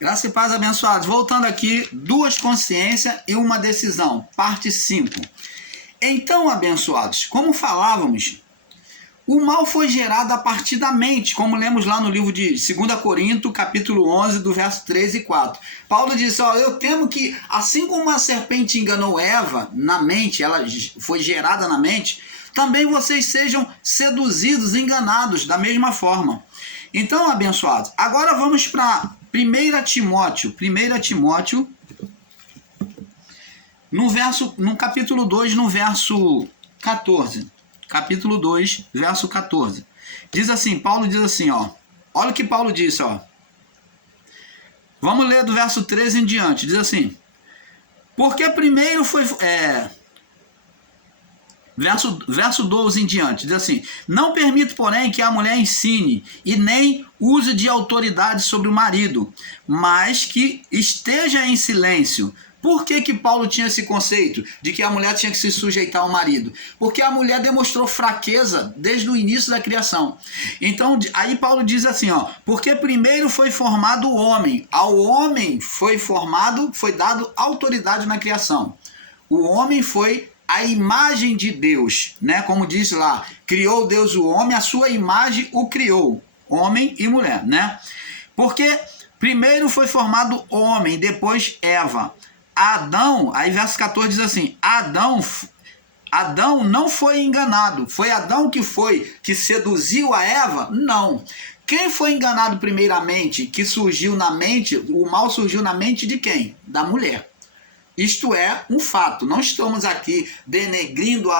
Graça e paz, abençoados. Voltando aqui, duas consciências e uma decisão, parte 5. Então, abençoados, como falávamos, o mal foi gerado a partir da mente, como lemos lá no livro de 2 Coríntios, capítulo 11, do verso 3 e 4. Paulo disse, eu temo que, assim como a serpente enganou Eva na mente, ela foi gerada na mente, também vocês sejam seduzidos, enganados da mesma forma. Então, abençoados, agora vamos para 1 Timóteo, no capítulo 2, no verso 14. Capítulo 2, verso 14. Diz assim, Paulo diz assim, olha o que Paulo disse, Vamos ler do verso 13 em diante. Diz assim, porque primeiro foi... Verso 12 em diante, diz assim, não permito, porém, que a mulher ensine e nem use de autoridade sobre o marido, mas que esteja em silêncio. Por que Paulo tinha esse conceito de que a mulher tinha que se sujeitar ao marido? Porque a mulher demonstrou fraqueza desde o início da criação. Então, aí Paulo diz assim, porque primeiro foi formado o homem, ao homem foi dado autoridade na criação. O homem foi a imagem de Deus, né? Como diz lá, criou Deus o homem, a sua imagem o criou, homem e mulher, né? Porque primeiro foi formado homem, depois Eva. Adão, aí verso 14 diz assim, Adão não foi enganado, foi Adão que seduziu a Eva? Não. Quem foi enganado primeiramente, que surgiu na mente, o mal surgiu na mente de quem? Da mulher. Isto é um fato, não estamos aqui denegrindo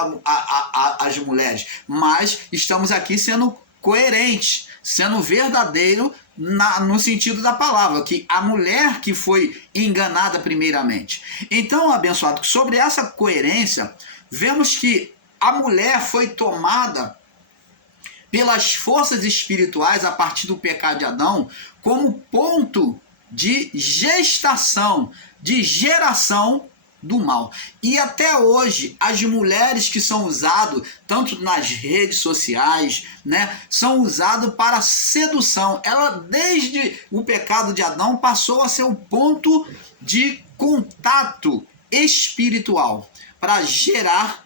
as mulheres, mas estamos aqui sendo coerentes, sendo verdadeiro no sentido da palavra, que a mulher que foi enganada primeiramente. Então, abençoado, sobre essa coerência, vemos que a mulher foi tomada pelas forças espirituais a partir do pecado de Adão como ponto de gestação, de geração do mal. E até hoje, as mulheres que são usadas, tanto nas redes sociais, né, são usadas para sedução. Ela, desde o pecado de Adão, passou a ser o ponto de contato espiritual para gerar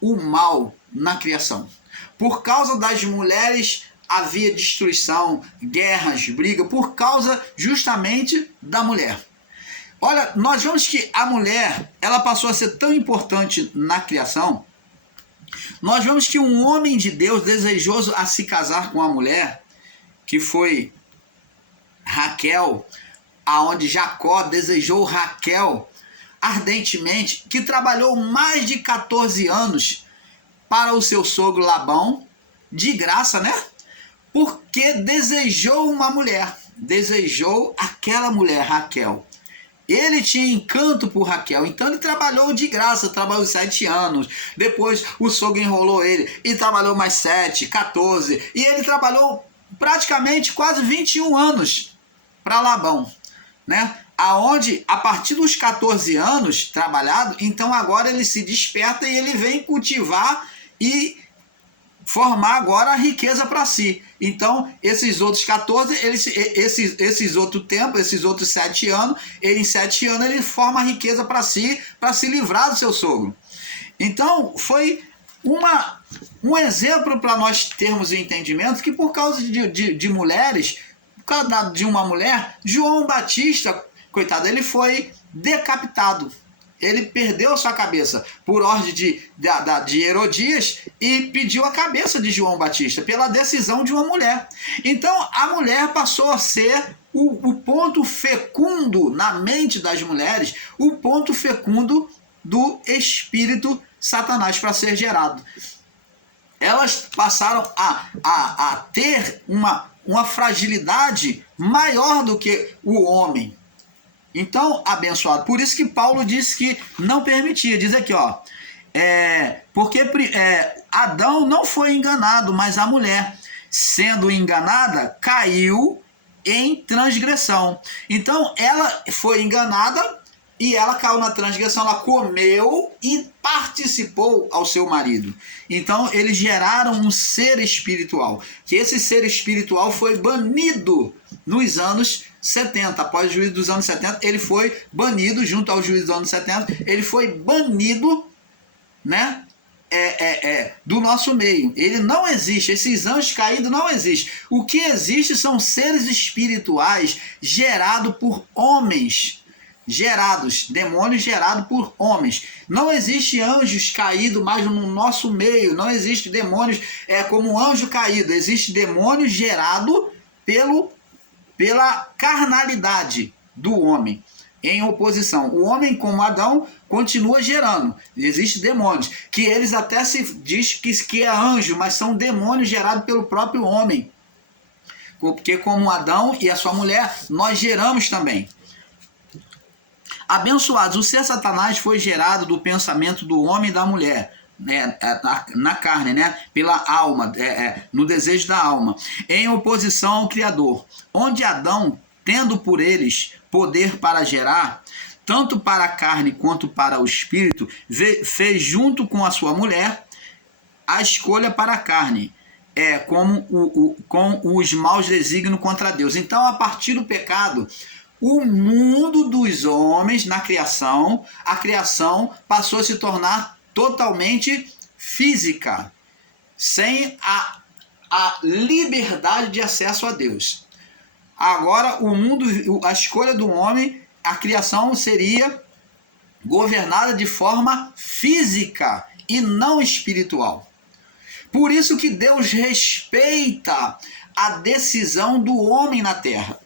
o mal na criação. Por causa das mulheres havia destruição, guerras, briga, por causa justamente da mulher. Olha, nós vemos que a mulher, ela passou a ser tão importante na criação. Nós vemos que um homem de Deus desejoso a se casar com a mulher, que foi Raquel, aonde Jacó desejou Raquel ardentemente, que trabalhou mais de 14 anos para o seu sogro Labão, de graça, né? Porque desejou uma mulher, desejou aquela mulher, Raquel. Ele tinha encanto por Raquel, então ele trabalhou de graça, trabalhou 7 anos. Depois o sogro enrolou ele e trabalhou mais 7, 14. E ele trabalhou praticamente quase 21 anos para Labão, né? Aonde, a partir dos 14 anos trabalhado, então agora ele se desperta e ele vem cultivar e formar agora a riqueza para si. Então, esses outros 14, esses outros tempos, esses outros 7 anos, em 7 anos ele forma a riqueza para si, para se livrar do seu sogro. Então, foi um exemplo para nós termos o entendimento que por causa de mulheres, por causa de uma mulher, João Batista, coitado, ele foi decapitado. Ele perdeu sua cabeça por ordem de Herodias e pediu a cabeça de João Batista pela decisão de uma mulher. Então a mulher passou a ser o ponto fecundo na mente das mulheres, o ponto fecundo do espírito Satanás para ser gerado. Elas passaram a ter uma fragilidade maior do que o homem. Então, abençoado, por isso que Paulo disse que não permitia, diz aqui, porque Adão não foi enganado, mas a mulher, sendo enganada, caiu em transgressão. Então, ela foi enganada e ela caiu na transgressão, ela comeu e participou ao seu marido. Então, eles geraram um ser espiritual, que esse ser espiritual foi banido nos anos 70. Após o juízo dos anos 70, ele foi banido, junto ao juízo dos anos 70, ele foi banido, né? Do nosso meio. Ele não existe, esses anjos caídos não existem. O que existe são seres espirituais gerados por homens, demônios gerados por homens. Não existe anjos caídos mais no nosso meio, não existe demônios como um anjo caído, existe demônio gerado pela carnalidade do homem. Em oposição, o homem como Adão continua gerando. Existem demônios, que eles até se diz que é anjo, mas são demônios gerados pelo próprio homem. Porque como Adão e a sua mulher, nós geramos também. Abençoados, o ser Satanás foi gerado do pensamento do homem e da mulher, né, na carne, né, pela alma, no desejo da alma, em oposição ao Criador, onde Adão, tendo por eles poder para gerar, tanto para a carne quanto para o espírito, fez junto com a sua mulher a escolha para a carne, com os maus desígnios contra Deus. Então, a partir do pecado, o mundo dos homens na criação, a criação passou a se tornar totalmente física, sem a liberdade de acesso a Deus. Agora, o mundo, a escolha do homem, a criação seria governada de forma física e não espiritual. Por isso que Deus respeita a decisão do homem na terra.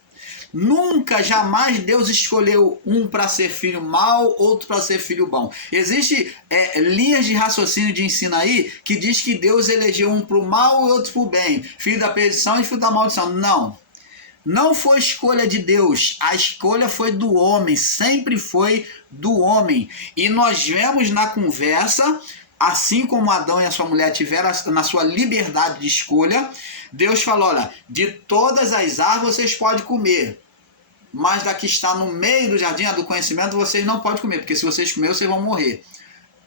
Nunca, jamais Deus escolheu um para ser filho mau, outro para ser filho bom. Existem linhas de raciocínio de ensino aí que diz que Deus elegeu um para o mal e outro para o bem. Filho da perdição e filho da maldição. Não. Não foi escolha de Deus, a escolha foi do homem, sempre foi do homem. E nós vemos na conversa, assim como Adão e a sua mulher tiveram na sua liberdade de escolha, Deus falou, olha, de todas as árvores vocês podem comer, mas da que está no meio do jardim do conhecimento vocês não podem comer, porque se vocês comerem vocês vão morrer.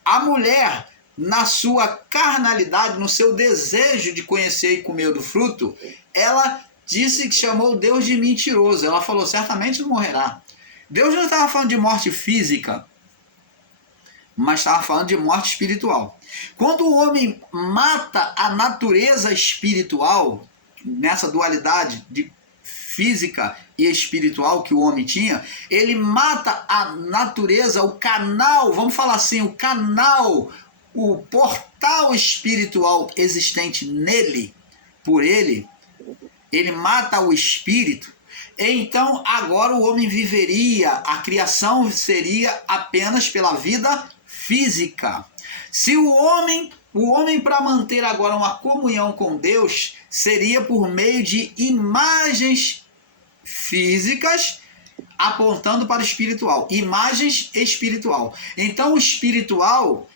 A mulher, na sua carnalidade, no seu desejo de conhecer e comer do fruto, ela disse que chamou Deus de mentiroso. Ela falou, certamente não morrerá. Deus não estava falando de morte física, mas estava falando de morte espiritual. Quando o homem mata a natureza espiritual, nessa dualidade de física e espiritual que o homem tinha, ele mata a natureza, o canal, vamos falar assim, o canal, o portal espiritual existente nele, por ele mata o espírito. Então agora o homem viveria, a criação seria apenas pela vida física. Se o homem para manter agora uma comunhão com Deus, seria por meio de imagens físicas apontando para o espiritual. Imagens espiritual. Então o espiritual,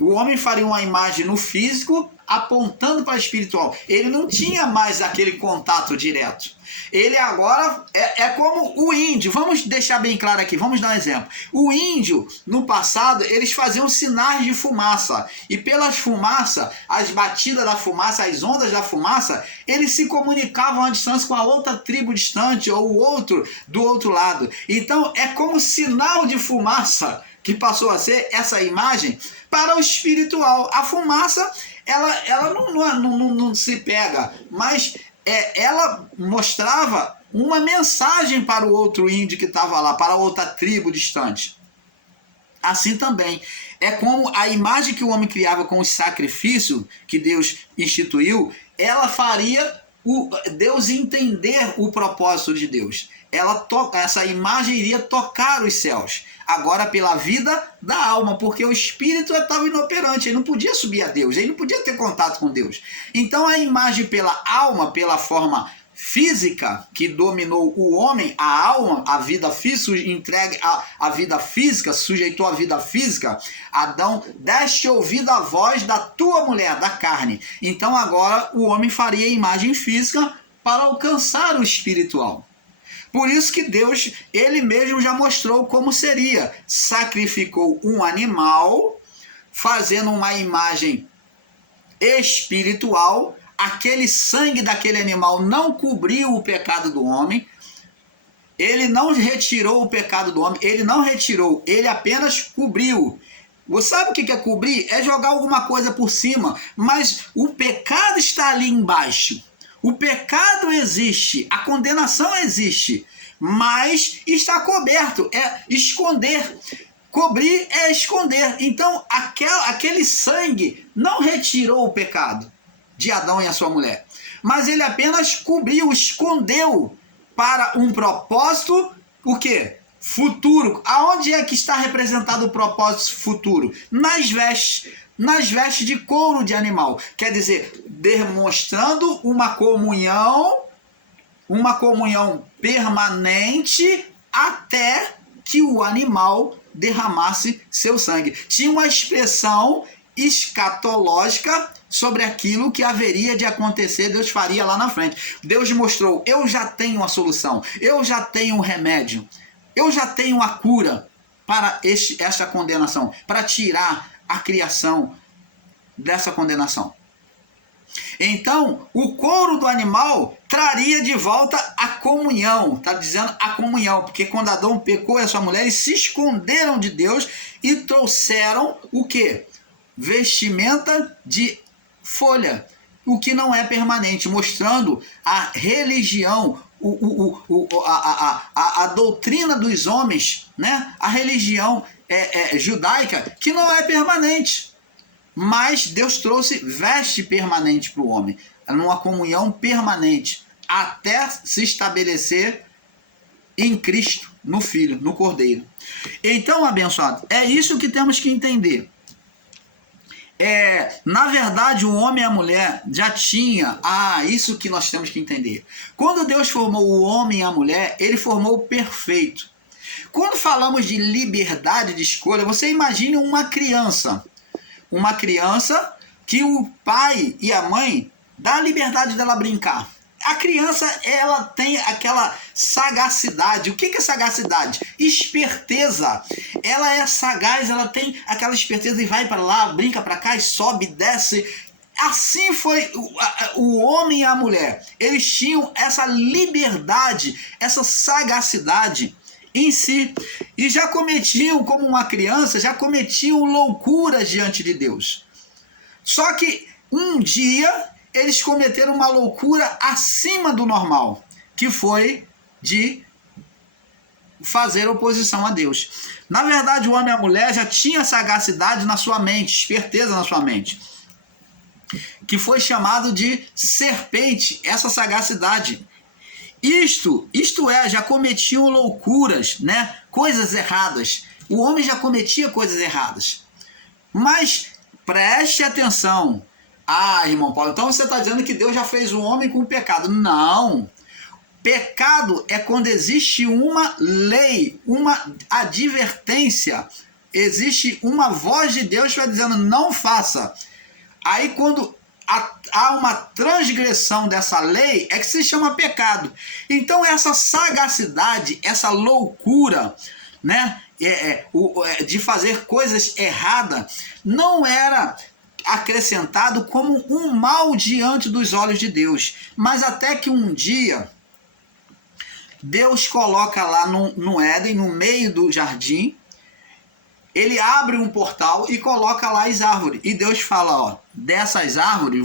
o homem faria uma imagem no físico apontando para o espiritual. Ele não tinha mais aquele contato direto. Ele agora é como o índio. Vamos deixar bem claro aqui, vamos dar um exemplo. O índio, no passado, eles faziam sinais de fumaça. E pelas fumaças, as batidas da fumaça, as ondas da fumaça, eles se comunicavam à distância com a outra tribo distante ou o outro do outro lado. Então é como sinal de fumaça que passou a ser essa imagem para o espiritual. A fumaça, ela não se pega, mas ela mostrava uma mensagem para o outro índio que estava lá, para outra tribo distante. Assim também, é como a imagem que o homem criava com o sacrifício que Deus instituiu, ela faria Deus entender o propósito de Deus. Essa imagem iria tocar os céus, agora pela vida da alma, porque o espírito estava inoperante, ele não podia subir a Deus, ele não podia ter contato com Deus. Então a imagem pela alma, pela forma física que dominou o homem, a alma, a vida física, entregue a vida física, sujeitou a vida física. Adão, deste ouvido a voz da tua mulher, da carne. Então agora o homem faria a imagem física para alcançar o espiritual. Por isso que Deus, ele mesmo já mostrou como seria. Sacrificou um animal, fazendo uma imagem espiritual. Aquele sangue daquele animal não cobriu o pecado do homem. Ele não retirou o pecado do homem, ele não retirou, ele apenas cobriu. Você sabe o que é cobrir? É jogar alguma coisa por cima, mas o pecado está ali embaixo. O pecado existe, a condenação existe, mas está coberto, é esconder. Cobrir é esconder. Então, aquele sangue não retirou o pecado de Adão e a sua mulher, mas ele apenas cobriu, escondeu para um propósito, o quê? Futuro. Aonde é que está representado o propósito futuro? Nas vestes de couro de animal. Quer dizer, demonstrando uma comunhão permanente até que o animal derramasse seu sangue. Tinha uma expressão escatológica sobre aquilo que haveria de acontecer, Deus faria lá na frente. Deus mostrou, eu já tenho a solução, eu já tenho o remédio, eu já tenho a cura para esta condenação, para tirar a criação dessa condenação. Então, o couro do animal traria de volta a comunhão. Está dizendo a comunhão, porque quando Adão pecou e a sua mulher, eles se esconderam de Deus e trouxeram o quê? Vestimenta de folha, o que não é permanente, mostrando a religião, a doutrina dos homens, né? A religião judaica, que não é permanente. Mas Deus trouxe veste permanente para o homem, numa comunhão permanente, até se estabelecer em Cristo, no Filho, no Cordeiro. Então, abençoado, é isso que temos que entender. Na verdade, o homem e a mulher já tinha, isso que nós temos que entender. Quando Deus formou o homem e a mulher, ele formou o perfeito. Quando falamos de liberdade de escolha, você imagine uma criança que o pai e a mãe dá a liberdade dela brincar. A criança, ela tem aquela sagacidade. O que é sagacidade? Esperteza. Ela é sagaz, ela tem aquela esperteza e vai para lá, brinca para cá e sobe, desce. Assim foi o homem e a mulher. Eles tinham essa liberdade, essa sagacidade em si, e já cometiam, como uma criança, já cometiam loucuras diante de Deus. Só que um dia eles cometeram uma loucura acima do normal, que foi de fazer oposição a Deus. Na verdade, o homem e a mulher já tinham sagacidade na sua mente, esperteza na sua mente, que foi chamado de serpente, essa sagacidade. Isto é, já cometiam loucuras, né? Coisas erradas. O homem já cometia coisas erradas. Mas preste atenção. Irmão Paulo, então você está dizendo que Deus já fez o homem com o pecado. Não. Pecado é quando existe uma lei, uma advertência. Existe uma voz de Deus que vai dizendo, não faça. Aí quando há uma transgressão dessa lei, é que se chama pecado. Então essa sagacidade, essa loucura, né, de fazer coisas erradas, não era acrescentado como um mal diante dos olhos de Deus. Mas até que um dia, Deus coloca lá no Éden, no meio do jardim, ele abre um portal e coloca lá as árvores. E Deus fala, dessas árvores,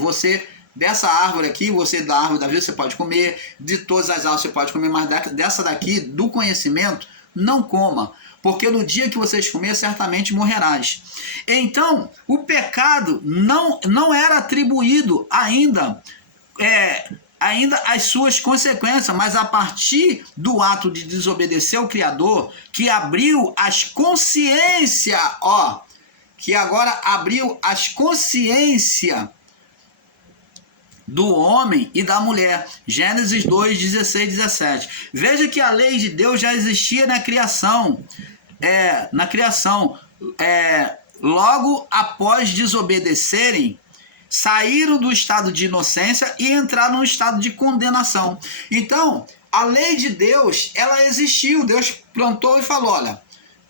dessa árvore aqui, da árvore da vida você pode comer, de todas as árvores você pode comer, mas dessa daqui, do conhecimento, não coma. Porque no dia que vocês comerem, certamente morrerás. Então, o pecado não era atribuído ainda as suas consequências, mas a partir do ato de desobedecer ao Criador, que abriu as consciências, que agora abriu as consciências do homem e da mulher. Gênesis 2, 16, 17. Veja que a lei de Deus já existia na criação. Logo após desobedecerem, saíram do estado de inocência e entraram no estado de condenação. Então, a lei de Deus, ela existiu. Deus plantou e falou, olha,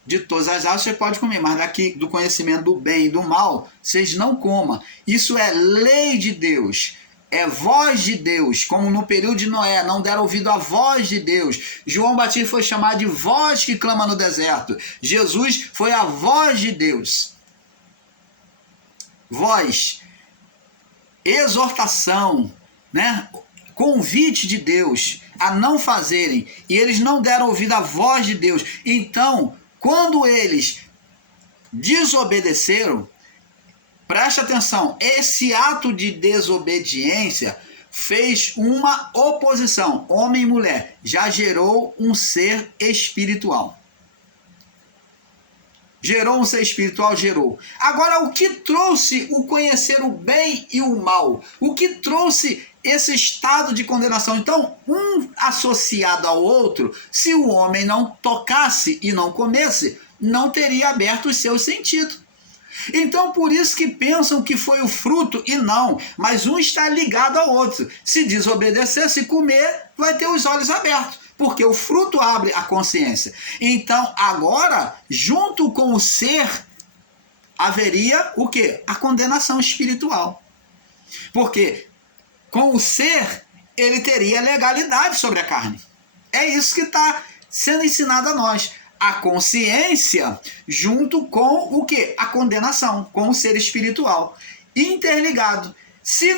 de todas as árvores você pode comer, mas daqui do conhecimento do bem e do mal, vocês não comam. Isso é lei de Deus. voz de Deus, como no período de Noé, não deram ouvido à voz de Deus. João Batista foi chamado de voz que clama no deserto. Jesus foi a voz de Deus. Voz, exortação, né? Convite de Deus a não fazerem, e eles não deram ouvido à voz de Deus. Então, quando eles desobedeceram, preste atenção, esse ato de desobediência fez uma oposição, homem e mulher, já gerou um ser espiritual. Gerou um ser espiritual, gerou. Agora, o que trouxe o conhecer o bem e o mal? O que trouxe esse estado de condenação? Então, um associado ao outro, se o homem não tocasse e não comesse, não teria aberto os seus sentidos. Então, por isso que pensam que foi o fruto e não, mas um está ligado ao outro. Se desobedecer, se comer, vai ter os olhos abertos, porque o fruto abre a consciência. Então, agora, junto com o ser, haveria o quê? A condenação espiritual. Porque com o ser, ele teria legalidade sobre a carne. É isso que está sendo ensinado a nós. A consciência junto com o quê? A condenação, com o ser espiritual. Interligado. Se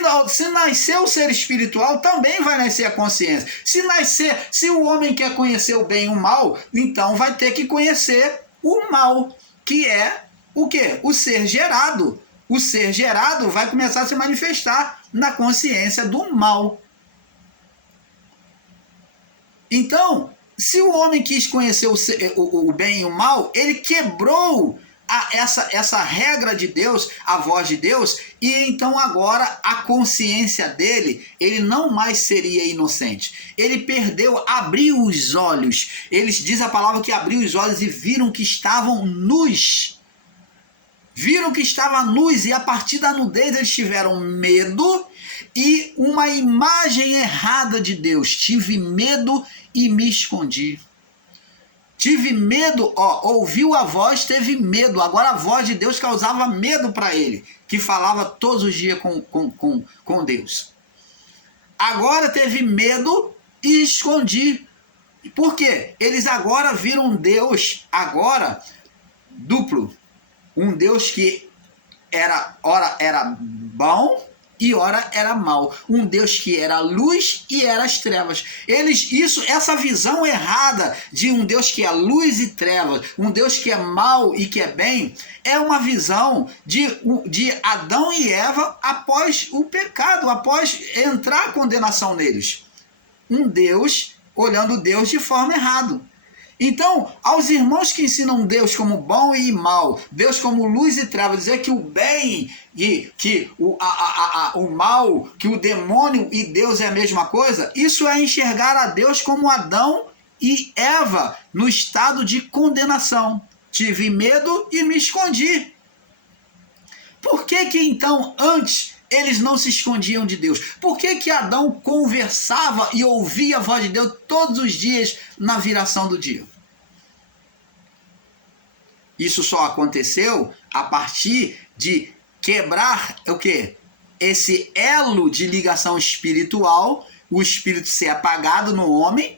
nascer o ser espiritual, também vai nascer a consciência. Se o homem quer conhecer o bem e o mal, então vai ter que conhecer o mal, que é o quê? O ser gerado. O ser gerado vai começar a se manifestar na consciência do mal. Então, se o homem quis conhecer o bem e o mal, ele quebrou essa regra de Deus, a voz de Deus, e então agora a consciência dele, ele não mais seria inocente. Ele perdeu, abriu os olhos. Eles diz a palavra que abriu os olhos e viram que estavam nus. Viram que estava nus e a partir da nudez eles tiveram medo e uma imagem errada de Deus. Tive medo e me escondi. Tive medo, ouviu a voz, teve medo. Agora a voz de Deus causava medo para ele, que falava todos os dias com Deus. Agora teve medo e escondi. Por quê? Eles agora viram um Deus, agora, duplo. Um Deus que ora era bom e ora era mal. Um Deus que era luz e era as trevas. Essa visão errada de um Deus que é luz e trevas, um Deus que é mal e que é bem, é uma visão de Adão e Eva após o pecado, após entrar a condenação neles. Um Deus olhando Deus de forma errada. Então, aos irmãos que ensinam Deus como bom e mal, Deus como luz e trevas, dizer que o bem e que o mal, que o demônio e Deus é a mesma coisa, isso é enxergar a Deus como Adão e Eva no estado de condenação. Tive medo e me escondi. Por que então antes eles não se escondiam de Deus? Por que Adão conversava e ouvia a voz de Deus todos os dias na viração do dia? Isso só aconteceu a partir de quebrar o quê? Esse elo de ligação espiritual, o espírito ser apagado no homem,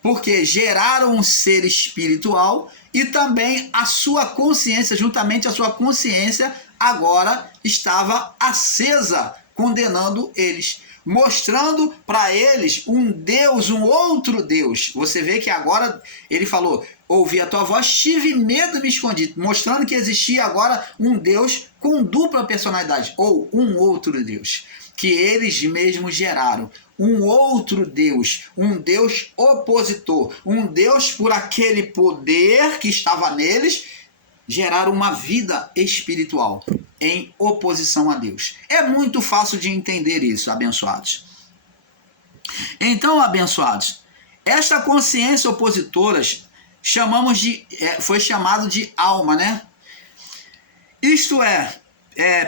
porque geraram um ser espiritual e também a sua consciência, juntamente a sua consciência, agora estava acesa, condenando eles, mostrando para eles um Deus, um outro Deus. Você vê que agora ele falou, ouvi a tua voz, tive medo e me escondi, mostrando que existia agora um Deus com dupla personalidade, ou um outro Deus, que eles mesmos geraram. Um outro Deus, um Deus opositor, um Deus por aquele poder que estava neles, geraram uma vida espiritual em oposição a Deus. É muito fácil de entender isso, abençoados. Então, abençoados, esta consciência opositora foi chamado de alma, né? Isto é,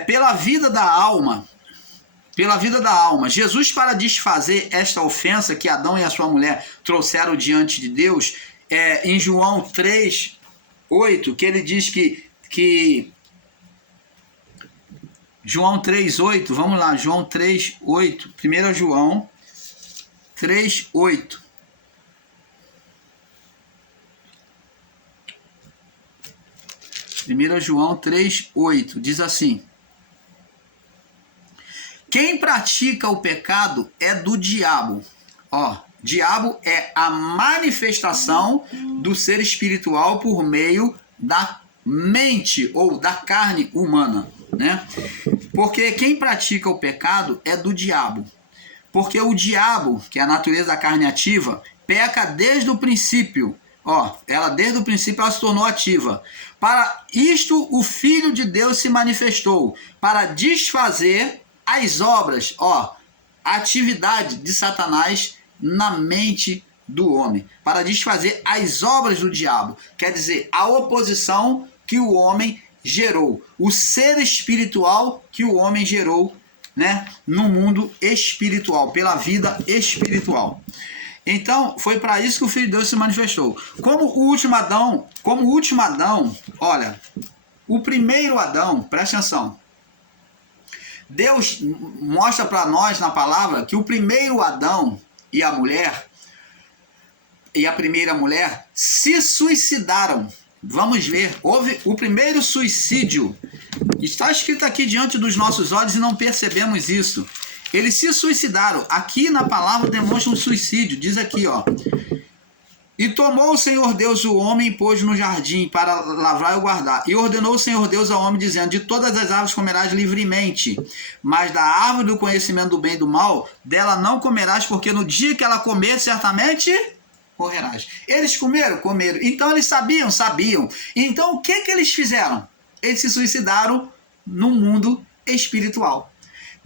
pela vida da alma, Jesus, para desfazer esta ofensa que Adão e a sua mulher trouxeram diante de Deus, em João 3:8, que ele diz que João 3,8, vamos lá, João 3,8, 1 João 3,8. 1 João 3,8 diz assim: quem pratica o pecado é do diabo. Ó, diabo é a manifestação do ser espiritual por meio da mente ou da carne humana, né? Porque quem pratica o pecado é do diabo. Porque o diabo, que é a natureza da carne ativa, peca desde o princípio. Ó, ela desde o princípio ela se tornou ativa. Para isto o Filho de Deus se manifestou, para desfazer as obras, ó, a atividade de Satanás na mente do homem, para desfazer as obras do diabo. Quer dizer, a oposição que o homem gerou, o ser espiritual que o homem gerou, né, no mundo espiritual, pela vida espiritual. Então, foi para isso que o Filho de Deus se manifestou. Como o último Adão, olha, o primeiro Adão, presta atenção. Deus mostra para nós na palavra que o primeiro Adão e a mulher, e a primeira mulher, se suicidaram. Vamos ver, houve o primeiro suicídio. Está escrito aqui diante dos nossos olhos e não percebemos isso. Eles se suicidaram. Aqui na palavra demonstra um suicídio. Diz aqui, ó. E tomou o Senhor Deus o homem e pôs no jardim para lavrar e guardar. E ordenou o Senhor Deus ao homem, dizendo: de todas as árvores comerás livremente, mas da árvore do conhecimento do bem e do mal, dela não comerás, porque no dia que ela comer, certamente morrerás. Eles comeram? Comeram. Então eles sabiam? Sabiam. Então o que eles fizeram? Eles se suicidaram no mundo espiritual.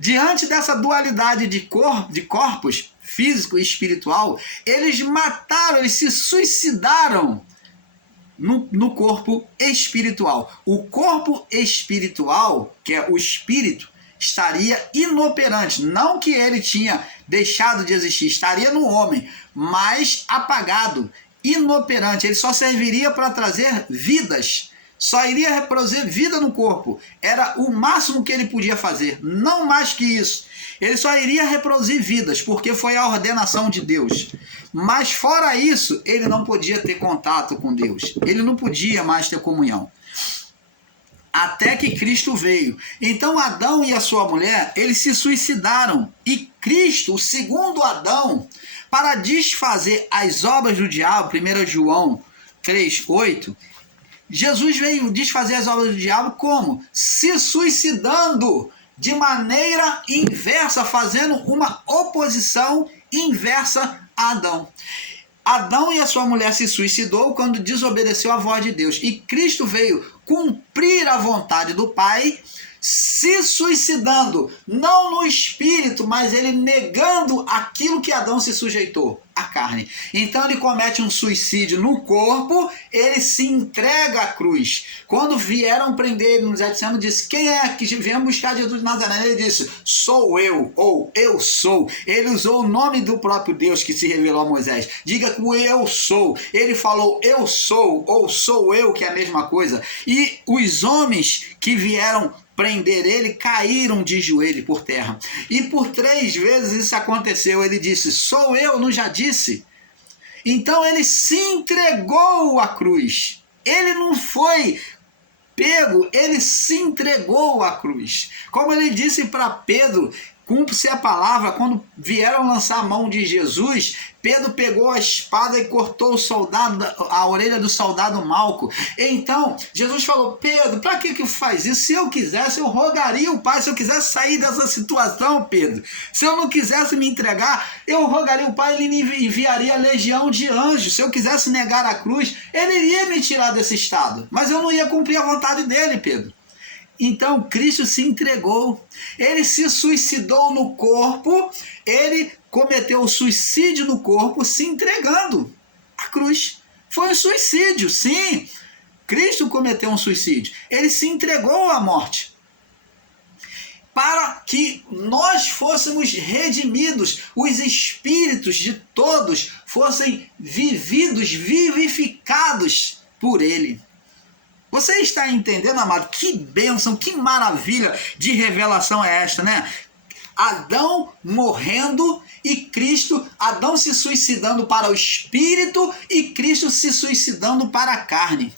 Diante dessa dualidade de corpos, físico e espiritual, eles mataram, eles se suicidaram no corpo espiritual. O corpo espiritual, que é o espírito, estaria inoperante. Não que ele tinha deixado de existir, estaria no homem, mas apagado, inoperante. Ele só serviria para trazer vidas. Só iria reproduzir vida no corpo. Era o máximo que ele podia fazer, não mais que isso. Ele só iria reproduzir vidas, porque foi a ordenação de Deus. Mas fora isso, ele não podia ter contato com Deus. Ele não podia mais ter comunhão. Até que Cristo veio. Então Adão e a sua mulher, eles se suicidaram. E Cristo, o segundo Adão, para desfazer as obras do diabo, 1 João 3,8, Jesus veio desfazer as obras do diabo como? Se suicidando de maneira inversa, fazendo uma oposição inversa a Adão. Adão e a sua mulher se suicidou quando desobedeceu a voz de Deus. E Cristo veio cumprir a vontade do Pai, se suicidando, não no espírito, mas ele negando aquilo que Adão se sujeitou, a carne. Então ele comete um suicídio no corpo, ele se entrega à cruz. Quando vieram prender ele no Getsemane, disse: quem é que vem buscar Jesus de Nazaré? Ele disse: sou eu, ou eu sou. Ele usou o nome do próprio Deus que se revelou a Moisés. Diga que o eu sou. Ele falou eu sou, ou sou eu, que é a mesma coisa. E os homens que vieram prender ele, caíram de joelho por terra. E por 3 vezes isso aconteceu. Ele disse: sou eu, não já disse? Então ele se entregou à cruz. Ele não foi pego, ele se entregou à cruz. Como ele disse para Pedro, cumpre-se a palavra, quando vieram lançar a mão de Jesus, Pedro pegou a espada e cortou a orelha do soldado Malco. Então, Jesus falou: Pedro, para que faz isso? Se eu quisesse, eu rogaria o Pai. Se eu quisesse sair dessa situação, Pedro, se eu não quisesse me entregar, eu rogaria o Pai, ele enviaria a legião de anjos. Se eu quisesse negar a cruz, ele iria me tirar desse estado. Mas eu não ia cumprir a vontade dele, Pedro. Então Cristo se entregou, ele se suicidou no corpo, ele cometeu o suicídio no corpo se entregando à cruz. Foi um suicídio, sim. Cristo cometeu um suicídio, ele se entregou à morte para que nós fôssemos redimidos, os espíritos de todos fossem vivificados por ele. Você está entendendo, amado? Que bênção, que maravilha de revelação é esta, né? Adão morrendo e Cristo, Adão se suicidando para o espírito e Cristo se suicidando para a carne.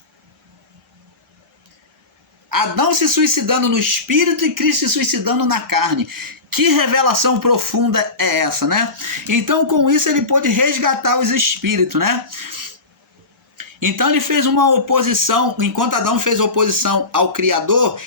Adão se suicidando no espírito e Cristo se suicidando na carne. Que revelação profunda é essa, né? Então, com isso, ele pôde resgatar os espíritos, né? Então, ele fez uma oposição, enquanto Adão fez oposição ao Criador,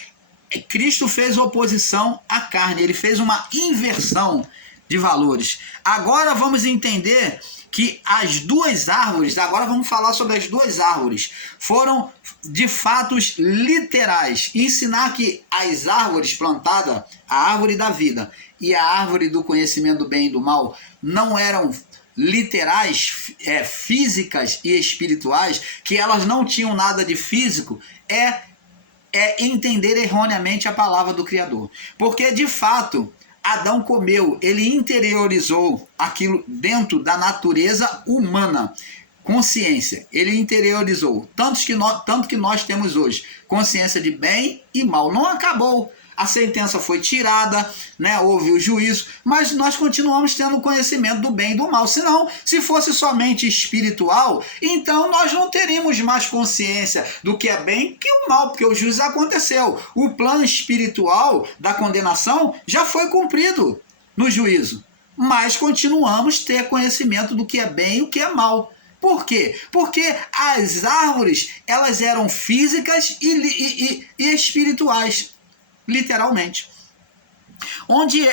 Cristo fez oposição à carne. Ele fez uma inversão de valores. Agora vamos entender que as duas árvores, agora vamos falar sobre as duas árvores, foram de fatos literais. Ensinar que as árvores plantadas, a árvore da vida e a árvore do conhecimento do bem e do mal, não eram literais, físicas e espirituais, que elas não tinham nada de físico, é entender erroneamente a palavra do Criador. Porque, de fato, Adão comeu, ele interiorizou aquilo dentro da natureza humana, consciência, ele interiorizou, tanto que nós temos hoje, consciência de bem e mal. Não acabou, a sentença foi tirada, né? Houve o juízo, mas nós continuamos tendo conhecimento do bem e do mal. Senão, se fosse somente espiritual, então nós não teríamos mais consciência do que é bem que o mal, porque o juízo aconteceu. O plano espiritual da condenação já foi cumprido no juízo, mas continuamos a ter conhecimento do que é bem e o que é mal. Por quê? Porque as árvores, elas eram físicas e espirituais. Literalmente, onde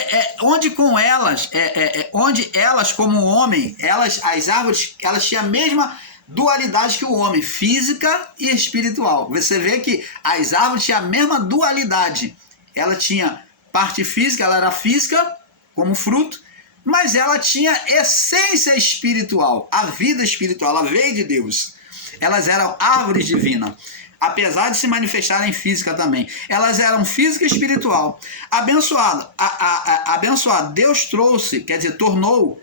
elas como homem, as árvores, elas tinham a mesma dualidade que o homem, física e espiritual. Você vê que as árvores tinham a mesma dualidade. Ela tinha parte física, ela era física como fruto, mas ela tinha essência espiritual, a vida espiritual, ela veio de Deus. Elas eram árvores divinas. Apesar de se manifestarem física também. Elas eram física e espiritual. Abençoado. Abençoado. Deus trouxe, quer dizer, tornou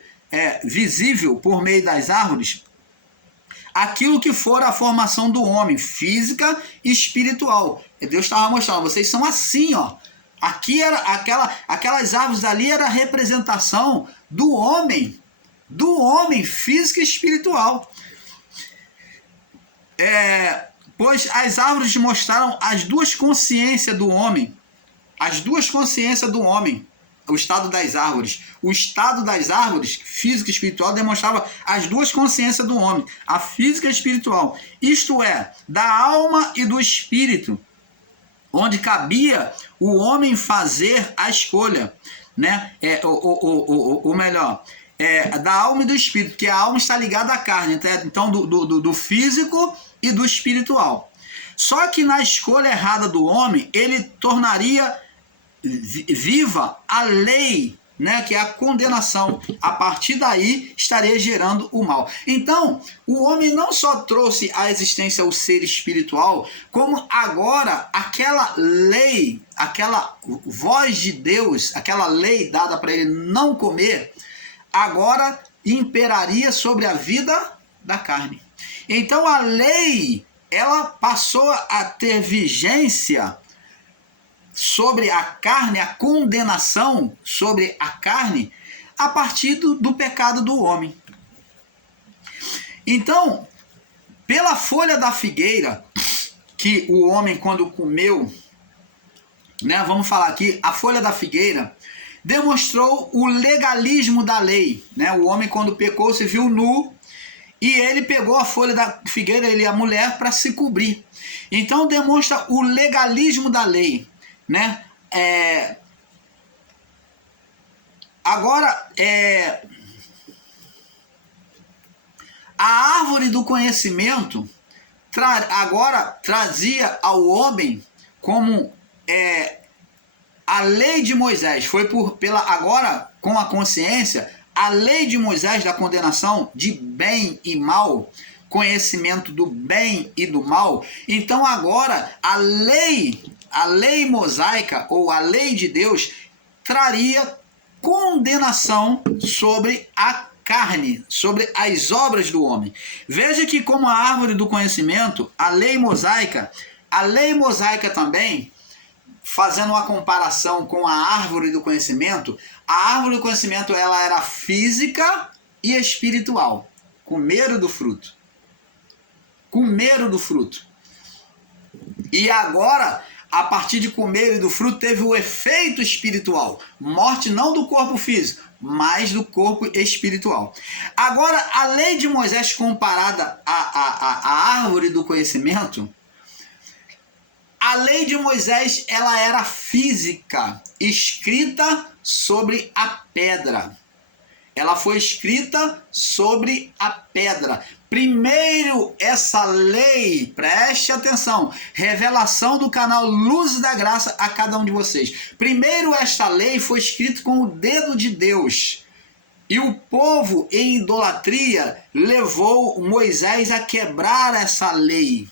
visível por meio das árvores aquilo que for a formação do homem, física e espiritual. Deus estava mostrando, vocês são assim, ó. Aqui era aquelas árvores ali era a representação do homem físico e espiritual. Pois as árvores mostraram as duas consciências do homem. As duas consciências do homem. O estado das árvores. O estado das árvores, física e espiritual, demonstrava as duas consciências do homem. A física e a espiritual. Isto é, da alma e do espírito. Onde cabia o homem fazer a escolha. Né? Ou melhor, da alma e do espírito. Porque a alma está ligada à carne. Então, do físico e do espiritual. Só que na escolha errada do homem, ele tornaria viva a lei, né, que é a condenação. A partir daí estaria gerando o mal. Então, o homem não só trouxe à existência o ser espiritual, como agora aquela lei, aquela voz de Deus, aquela lei dada para ele não comer, agora imperaria sobre a vida da carne. Então a lei, ela passou a ter vigência sobre a carne, a condenação sobre a carne, a partir do pecado do homem. Então, pela folha da figueira, que o homem quando comeu, né, vamos falar aqui, a folha da figueira demonstrou o legalismo da lei. Né? O homem quando pecou se viu nu, e ele pegou a folha da figueira, ele e a mulher, para se cobrir. Então demonstra o legalismo da lei. Né? Agora, a árvore do conhecimento agora trazia ao homem como a lei de Moisés. Foi agora, com a consciência, a lei de Moisés da condenação de bem e mal, conhecimento do bem e do mal. Então agora a lei mosaica, ou a lei de Deus, traria condenação sobre a carne, sobre as obras do homem. Veja que como a árvore do conhecimento, a lei mosaica A lei mosaica também, fazendo uma comparação com a árvore do conhecimento, a árvore do conhecimento ela era física e espiritual. Comeram do fruto. Comeram do fruto. E agora, a partir de comerem do fruto, teve o efeito espiritual. Morte não do corpo físico, mas do corpo espiritual. Agora, a lei de Moisés comparada à árvore do conhecimento, a lei de Moisés ela era física, escrita sobre a pedra. Ela foi escrita sobre a pedra. Primeiro, essa lei, preste atenção, revelação do canal Luz da Graça a cada um de vocês. Primeiro, esta lei foi escrita com o dedo de Deus. E o povo, em idolatria, levou Moisés a quebrar essa lei.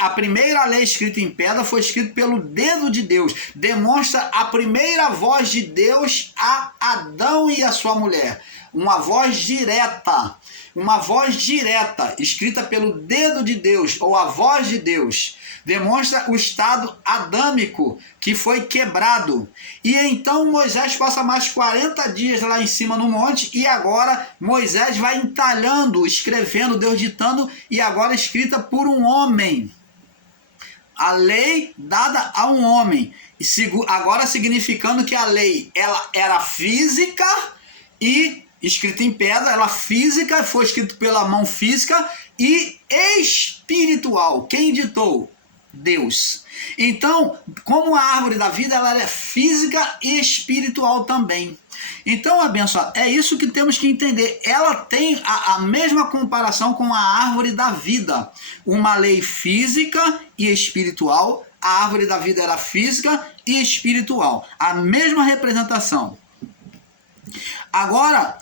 A primeira lei escrita em pedra foi escrita pelo dedo de Deus. Demonstra a primeira voz de Deus a Adão e a sua mulher. Uma voz direta. Uma voz direta, escrita pelo dedo de Deus, ou a voz de Deus. Demonstra o estado adâmico que foi quebrado. E então Moisés passa mais 40 dias lá em cima no monte, e agora Moisés vai entalhando, escrevendo, Deus ditando, e agora escrita por um homem. A lei dada a um homem. Agora significando que a lei ela era física e escrita em pedra, ela física, foi escrita pela mão física e espiritual. Quem ditou? Deus. Então, como a árvore da vida, ela é física e espiritual também. Então, abençoado, é isso que temos que entender. Ela tem a mesma comparação com a árvore da vida. Uma lei física e espiritual. A árvore da vida era física e espiritual. A mesma representação. Agora,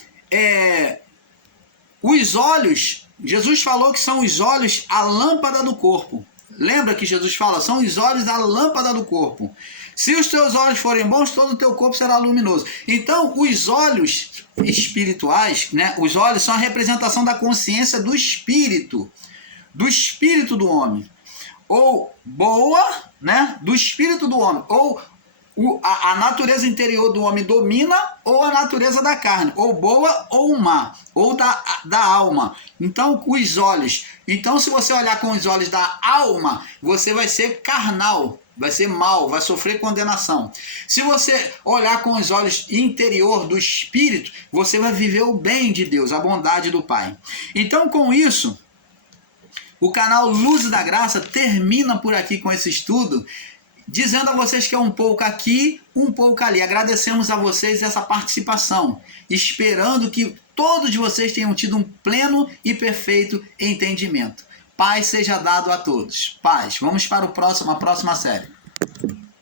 os olhos, Jesus falou que são os olhos a lâmpada do corpo. Lembra que Jesus fala, são os olhos da lâmpada do corpo. Se os teus olhos forem bons, todo o teu corpo será luminoso. Então, os olhos espirituais, né? Os olhos são a representação da consciência do espírito do homem. Ou boa, né? Do espírito do homem. Ou a natureza interior do homem domina, ou a natureza da carne, ou boa ou má, ou da alma. Então, os olhos. Então, se você olhar com os olhos da alma, você vai ser carnal, vai ser mal, vai sofrer condenação. Se você olhar com os olhos interior do espírito, você vai viver o bem de Deus, a bondade do Pai. Então, com isso, o canal Luz da Graça termina por aqui com esse estudo, dizendo a vocês que é um pouco aqui, um pouco ali. Agradecemos a vocês essa participação, esperando que todos vocês tenham tido um pleno e perfeito entendimento. Paz seja dado a todos. Paz. Vamos para a próxima série.